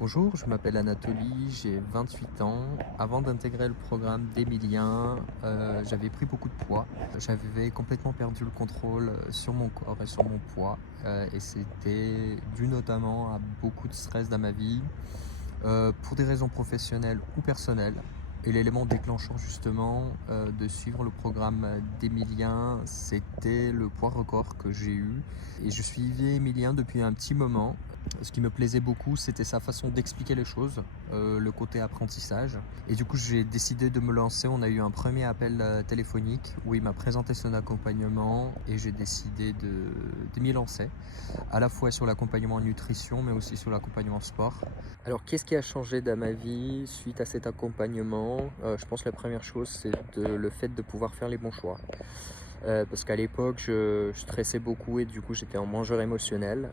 Bonjour, je m'appelle Anatoly, j'ai 28 ans. Avant d'intégrer le programme d'Emilien, j'avais pris beaucoup de poids. J'avais complètement perdu le contrôle sur mon corps et sur mon poids. Et c'était dû notamment à beaucoup de stress dans ma vie, pour des raisons professionnelles ou personnelles. Et l'élément déclenchant justement de suivre le programme d'Emilien, c'était le poids record que j'ai eu. Et je suivais Emilien depuis un petit moment. Ce qui me plaisait beaucoup, c'était sa façon d'expliquer les choses, le côté apprentissage. Et du coup, j'ai décidé de me lancer. On a eu un premier appel téléphonique où il m'a présenté son accompagnement et j'ai décidé de m'y lancer, à la fois sur l'accompagnement en nutrition, mais aussi sur l'accompagnement sport. Alors, qu'est-ce qui a changé dans ma vie suite à cet accompagnement? Je pense que la première chose, c'est le fait de pouvoir faire les bons choix. Parce qu'à l'époque, je stressais beaucoup et du coup, j'étais un mangeur émotionnel.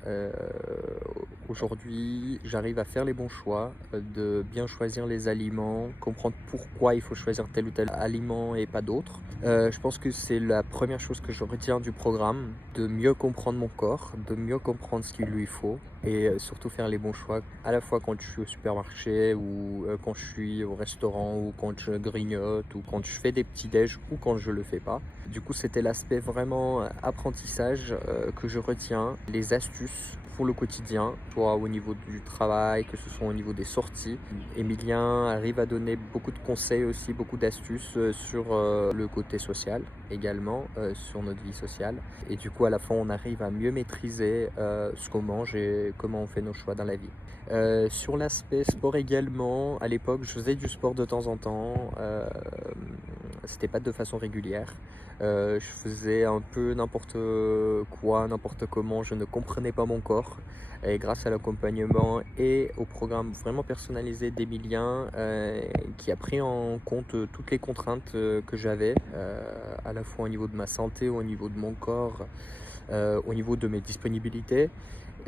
Aujourd'hui, j'arrive à faire les bons choix, de bien choisir les aliments, comprendre pourquoi il faut choisir tel ou tel aliment et pas d'autres. Je pense que c'est la première chose que je retiens du programme, de mieux comprendre mon corps, de mieux comprendre ce qu'il lui faut et surtout faire les bons choix, à la fois quand je suis au supermarché ou quand je suis au restaurant ou quand je grignote ou quand je fais des petits déj ou quand je le fais pas. Du coup, c'était l'aspect vraiment apprentissage que je retiens, les astuces pour le quotidien, soit au niveau du travail, que ce soit au niveau des sorties. Emilien arrive à donner beaucoup de conseils aussi, beaucoup d'astuces sur le côté social également, sur notre vie sociale. Et du coup, à la fin, on arrive à mieux maîtriser ce qu'on mange et comment on fait nos choix dans la vie. Sur l'aspect sport également, à l'époque, je faisais du sport de temps en temps. C'était pas de façon régulière. Je faisais un peu n'importe quoi, n'importe comment, je ne comprenais pas mon corps. Et grâce à l'accompagnement et au programme vraiment personnalisé d'Emilien, qui a pris en compte toutes les contraintes que j'avais, à la fois au niveau de ma santé, au niveau de mon corps, au niveau de mes disponibilités.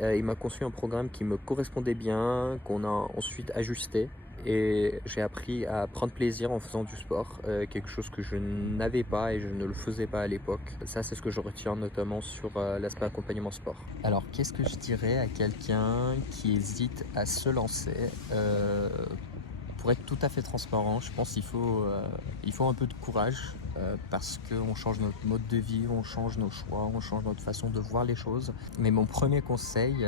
Il m'a conçu un programme qui me correspondait bien, qu'on a ensuite ajusté. Et j'ai appris à prendre plaisir en faisant du sport, quelque chose que je n'avais pas et je ne le faisais pas à l'époque. Ça, c'est ce que je retiens notamment sur l'aspect accompagnement sport. Alors, qu'est-ce que je dirais à quelqu'un qui hésite à se lancer? Pour être tout à fait transparent, je pense qu'il faut un peu de courage, parce qu'on change notre mode de vie, on change nos choix, on change notre façon de voir les choses. Mais mon premier conseil,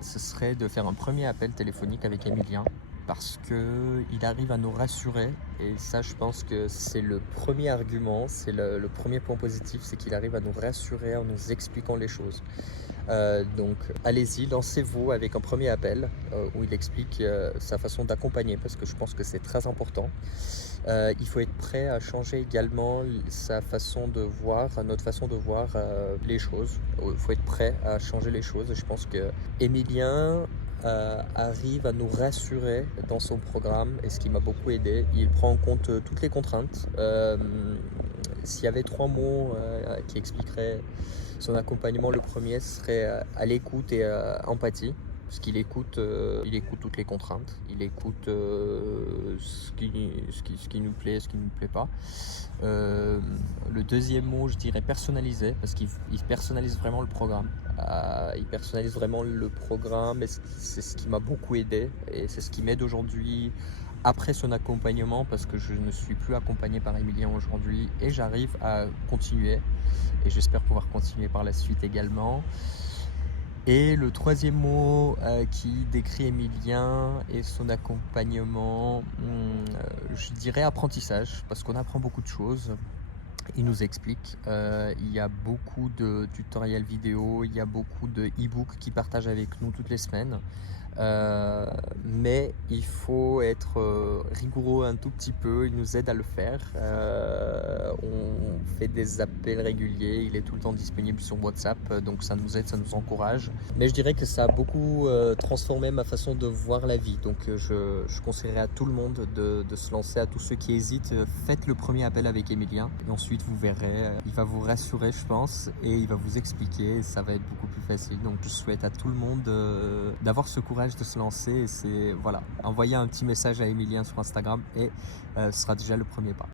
ce serait de faire un premier appel téléphonique avec Emilien, parce qu'il arrive à nous rassurer. Et ça, je pense que c'est le premier argument, c'est le premier point positif, c'est qu'il arrive à nous rassurer en nous expliquant les choses. Donc allez-y, lancez-vous avec un premier appel où il explique sa façon d'accompagner, parce que je pense que c'est très important. Il faut être prêt à changer également sa façon de voir, notre façon de voir les choses. Il faut être prêt à changer les choses. Et je pense que Emilien arrive à nous rassurer dans son programme, et ce qui m'a beaucoup aidé. Il prend en compte toutes les contraintes. S'il y avait trois mots qui expliqueraient son accompagnement, le premier serait à l'écoute et empathie. Parce il écoute toutes les contraintes, il écoute ce qui nous plaît, ce qui ne nous plaît pas. Le deuxième mot, je dirais personnaliser, parce qu'il personnalise vraiment le programme. Il personnalise vraiment le programme, et c'est ce qui m'a beaucoup aidé, et c'est ce qui m'aide aujourd'hui après son accompagnement, parce que je ne suis plus accompagné par Emilien aujourd'hui et j'arrive à continuer, et j'espère pouvoir continuer par la suite également. Et le troisième mot qui décrit Emilien et son accompagnement, je dirais apprentissage, parce qu'on apprend beaucoup de choses. Il nous explique, il y a beaucoup de tutoriels vidéo, il y a beaucoup de e-books qu'il partage avec nous toutes les semaines. Mais il faut être rigoureux un tout petit peu, il nous aide à le faire. On fait des appels réguliers, il est tout le temps disponible sur WhatsApp, donc ça nous aide, ça nous encourage. Mais je dirais que ça a beaucoup transformé ma façon de voir la vie, donc je conseillerais à tout le monde de se lancer. À tous ceux qui hésitent, faites le premier appel avec Emilien, et ensuite vous verrez, il va vous rassurer je pense, et il va vous expliquer, et ça va être beaucoup plus facile. Donc je souhaite à tout le monde d'avoir ce courage de se lancer, et c'est voilà, envoyer un petit message à Emilien sur Instagram et ce sera déjà le premier pas.